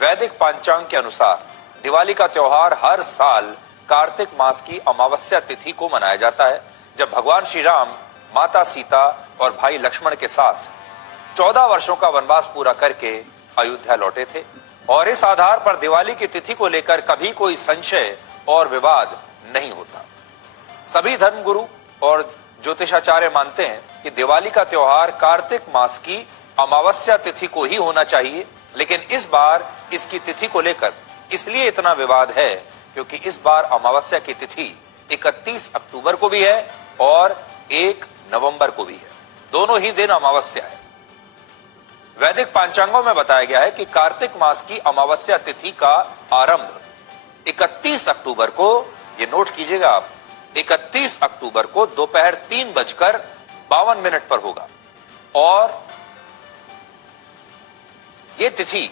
वैदिक पांचांग के अनुसार दिवाली का त्योहार हर साल कार्तिक मास की अमावस्या तिथि को मनाया जाता है, जब भगवान श्री राम माता सीता और भाई लक्ष्मण के साथ 14 वर्षों का वनवास पूरा करके अयोध्या लौटे थे। और इस आधार पर दिवाली की तिथि को लेकर कभी कोई संशय और विवाद नहीं होता। सभी धर्मगुरु और ज्योतिषाचार्य मानते हैं कि दिवाली का त्योहार कार्तिक मास की अमावस्या तिथि को ही होना चाहिए, लेकिन इस बार इसकी तिथि को लेकर इसलिए इतना विवाद है क्योंकि इस बार अमावस्या की तिथि 31 अक्टूबर को भी है और 1 नवंबर को भी है। दोनों ही दिन अमावस्या है। वैदिक पांचांगों में बताया गया है कि कार्तिक मास की अमावस्या तिथि का आरंभ 31 अक्टूबर को, ये नोट कीजिएगा आप, 31 अक्टूबर को दोपहर 3:52 पर होगा और ये तिथि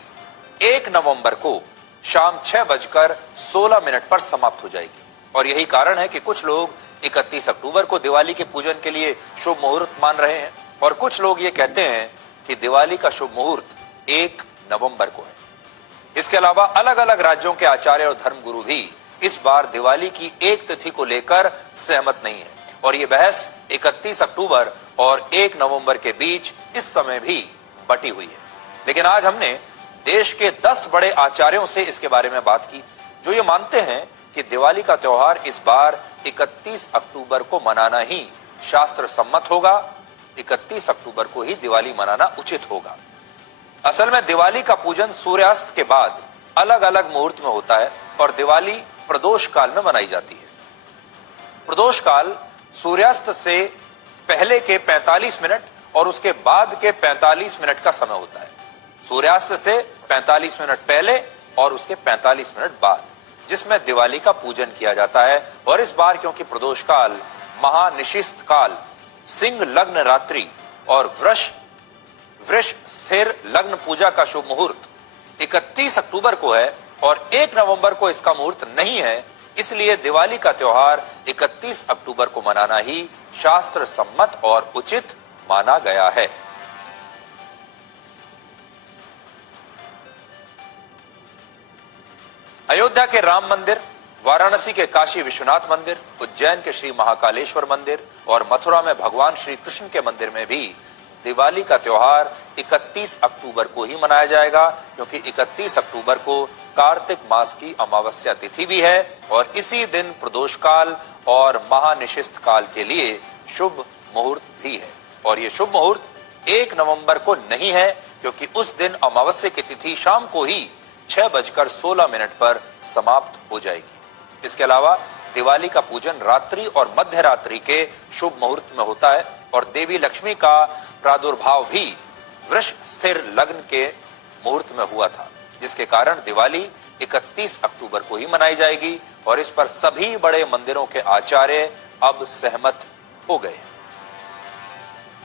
1 नवंबर को शाम 6:16 पर समाप्त हो जाएगी। और यही कारण है कि कुछ लोग 31 अक्टूबर को दिवाली के पूजन के लिए शुभ मुहूर्त मान रहे हैं और कुछ लोग ये कहते हैं कि दिवाली का शुभ मुहूर्त 1 नवंबर को है। इसके अलावा अलग अलग राज्यों के आचार्य और धर्मगुरु भी इस बार दिवाली की एक तिथि को लेकर सहमत नहीं है और ये बहस 31 अक्टूबर और 1 नवंबर के बीच इस समय भी बटी हुई है। लेकिन आज हमने देश के 10 बड़े आचार्यों से इसके बारे में बात की, जो ये मानते हैं कि दिवाली का त्योहार इस बार 31 अक्टूबर को मनाना ही शास्त्र सम्मत होगा। 31 अक्टूबर को ही दिवाली मनाना उचित होगा। असल में दिवाली का पूजन सूर्यास्त के बाद अलग अलग मुहूर्त में होता है और दिवाली प्रदोष काल में मनाई जाती है। प्रदोष काल सूर्यास्त से पहले के 45 मिनट और उसके बाद के 45 मिनट का समय होता है। सूर्यास्त से 45 मिनट पहले और उसके 45 मिनट बाद, जिसमें दिवाली का पूजन किया जाता है। और इस बार क्योंकि प्रदोष काल, महानिशिस्त काल, सिंह लग्न रात्रि और वृष स्थिर लग्न पूजा का शुभ मुहूर्त 31 अक्टूबर को है और 1 नवंबर को इसका मुहूर्त नहीं है, इसलिए दिवाली का त्योहार 31 अक्टूबर को मनाना ही शास्त्र सम्मत और उचित माना गया है। अयोध्या के राम मंदिर, वाराणसी के काशी विश्वनाथ मंदिर, उज्जैन के श्री महाकालेश्वर मंदिर और मथुरा में भगवान श्री कृष्ण के मंदिर में भी दिवाली का त्योहार 31 अक्टूबर को ही मनाया जाएगा, क्योंकि 31 अक्टूबर को कार्तिक मास की अमावस्या तिथि भी है और इसी दिन प्रदोष काल और महानिशिस्त काल के लिए शुभ मुहूर्त भी है। और ये शुभ मुहूर्त 1 नवंबर को नहीं है, क्योंकि उस दिन अमावस्या की तिथि शाम को ही 6:16 पर समाप्त हो जाएगी। इसके अलावा दिवाली का पूजन रात्रि और मध्य रात्रि के शुभ मुहूर्त में होता है और देवी लक्ष्मी का प्रादुर्भाव भी वृष स्थिर लग्न के मुहूर्त में हुआ था, जिसके कारण दिवाली 31 अक्टूबर को ही मनाई जाएगी और इस पर सभी बड़े मंदिरों के आचार्य अब सहमत हो गए हैं।